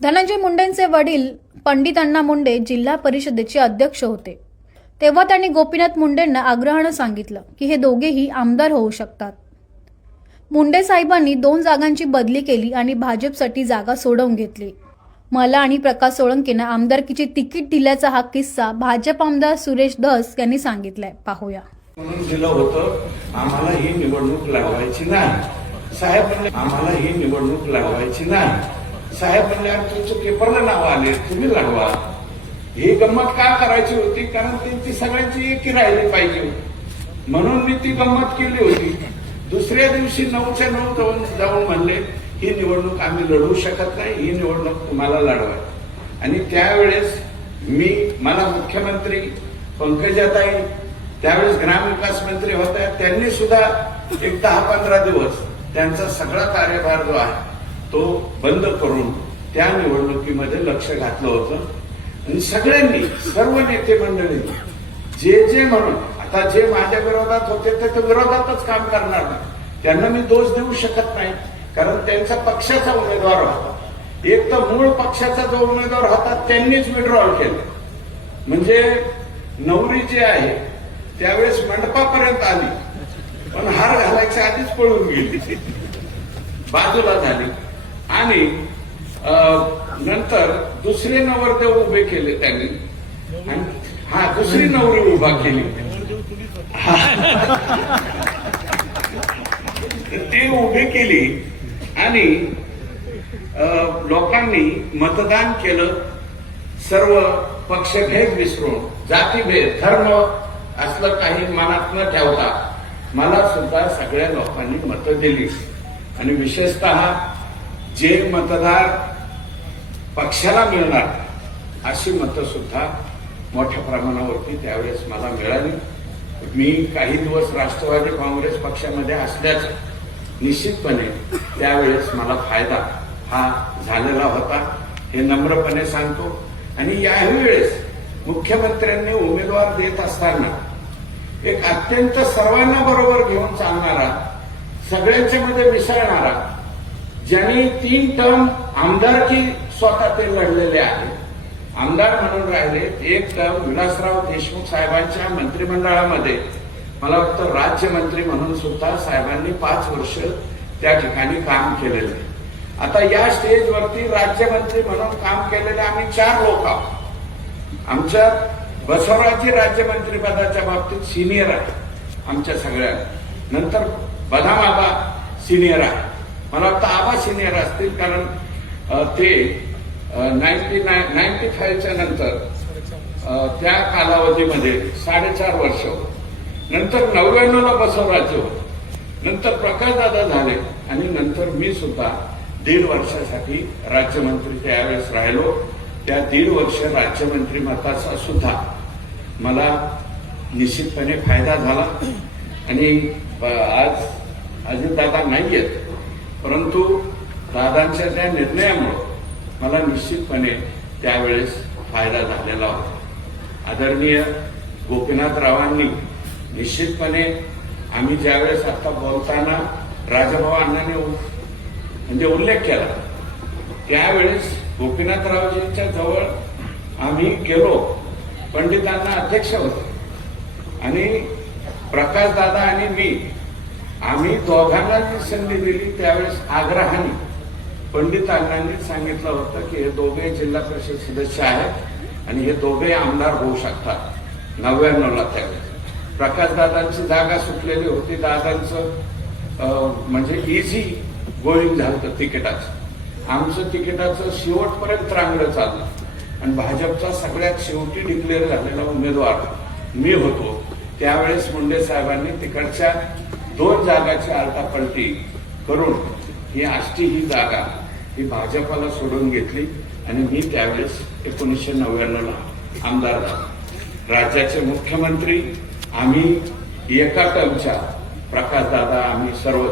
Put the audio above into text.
धनंजय मुंडेंचे वडील पंडित अण्णा मुंडे जिल्हा परिषदेचे अध्यक्ष होते। तेव्हा त्यांनी गोपीनाथ मुंडेंना आग्रहाने सांगितलं की हे दोघेही आमदार होऊ शकतात। मुंडे साहेबांनी 2 जागांची बदली केली आणि भाजपसाठी जागा सोडवून घेतली। मला आणि प्रकाश सोळंकेंना आमदारकीची तिकीट दिल्याचा हा किस्सा भाजप आमदार सुरेश धस यांनी सांगितलाय। पाहूया। म्हणून दिलं होतं, आम्हाला ही निवडणूक लढवायची नाही साहेब म्हणले, आम्हाला ही निवडणूक लढवायची नाही साहेब म्हणले, तुमचं पेपरला नाव आले, तुम्ही लढवा। ही गंमत का करायची होती? कारण ती सगळ्यांची एकी राहिली पाहिजे म्हणून मी ती गंमत केली होती। दुसऱ्या दिवशी 9च्या 9 जाऊन म्हणले, ही निवडणूक आम्ही लढवू शकत नाही, ही निवडणूक तुम्हाला लढवा। आणि त्यावेळेस मला मुख्यमंत्री पंकजाताई त्यावेळेस ग्रामविकास मंत्री होत्या, त्यांनी सुद्धा एक 10-15 दिवस त्यांचा सगळा कार्यभार जो आहे तो बंद करून त्या निवडणुकीमध्ये लक्ष घातलं होतं। आणि सगळ्यांनी, सर्व नेते मंडळी जे म्हणून, आता जे माझ्या विरोधात होते ते विरोधातच काम करणार नाही, त्यांना मी दोष देऊ शकत नाही, कारण त्यांचा पक्षाचा उमेदवार होता। एक तर मूळ पक्षाचा जो उमेदवार होता त्यांनीच विड्रॉल केलं, म्हणजे नवरी जी आहे त्यावेळेस मंडपापर्यंत आली पण हार घालायच्या आधीच पळून गेली, बाजूला झाली। आणि नंतर दुसरे नवरदेव उभे केले त्यांनी, आणि दुसरी नवरी उभा केली, ती उभी केली आणि लोकांनी मतदान केलं। सर्व पक्षभेद विसरून, जातीभेद, धर्म असलं काही मनात न ठेवता मला सुद्धा सगळ्या लोकांनी मतं दिली। आणि विशेषतः जे मतदार पक्षाला मिळणार अशी मतं सुद्धा मोठ्या प्रमाणावरती त्यावेळेस मला मिळाली। मी काही दिवस राष्ट्रवादी काँग्रेस पक्षामध्ये असल्याचं निश्चितपणे त्यावेळेस मला फायदा हा झालेला होता, हे नम्रपणे सांगतो। आणि यावेळेस मुख्यमंत्र्यांनी उमेदवार देत असताना एक अत्यंत सर्वांना बरोबर घेऊन चालणारा, सगळ्यांच्या मध्ये मिसळणारा, ज्यांनी 3 टर्म आमदारकी स्वतः ते लढलेले आहे, आमदार म्हणून राहिले, 1 टर्म विलासराव देशमुख साहेबांच्या मंत्रिमंडळामध्ये मला वाटतं राज्यमंत्री म्हणून सुद्धा साहेबांनी 5 वर्ष त्या ठिकाणी काम केलेलं आहे। आता या स्टेजवरती राज्यमंत्री म्हणून काम केलेले आम्ही 4 लोक आहोत। आमच्या बसवराजी राज्यमंत्री पदाच्या बाबतीत सिनियर आहे आमच्या सगळ्या, नंतर बदाम आबा सिनियर आहे, मला वाटतं आबा सिनियर असतील, कारण ते 95च्या नंतर त्या कालावधीमध्ये 4.5 वर्ष होते, नंतर 99ला बसवराज होते, नंतर प्रकाशदादा झाले, आणि नंतर मी सुद्धा 1.5 वर्षासाठी राज्यमंत्री त्यावेळेस राहिलो। त्या 1.5 वर्ष राज्यमंत्री मताचा सुद्धा मला निश्चितपणे फायदा झाला। आणि आज अजितदादा नाहीयेत, परंतु दादांच्या त्या निर्णयामुळे मला निश्चितपणे त्यावेळेस फायदा झालेला होता। आदरणीय गोपीनाथरावांनी निश्चितपणे, आम्ही ज्यावेळेस आता बोलताना राजाभाऊ अण्णांनी म्हणजे उल्लेख केला, त्यावेळेस गोपीनाथरावजींच्या जवळ आम्ही गेलो, पंडितांना अध्यक्ष होते, आणि प्रकाशदादा आणि मी, आम्ही दोघांना जी संधी दिली त्यावेळेस आग्रहाने पंडितांनी सांगितलं होतं की हे दोघे जिल्हा परिषद सदस्य आहेत आणि हे दोघे आमदार होऊ शकतात। 99ला त्यावेळेस प्रकाशदादांची जागा सुटलेली होती, दादांचं म्हणजे इझी गोळींग झालं होतं तिकिटाचं, आमचं तिकिटाचं शेवटपर्यंत रांगलं चाललं, आणि भाजपचा सगळ्यात शेवटी डिक्लेअर झालेला उमेदवार मी होतो। त्यावेळेस मुंडे साहेबांनी तिकडच्या 2 जागाची आलटापलटी करून ही आष्टी ही जागा ही भाजपाला सोडून घेतली, आणि मी त्यावेळेस 1999ला आमदार झालो। राज्याचे मुख्यमंत्री आम्ही एका टर्मच्या, प्रकाशदादा आम्ही सर्व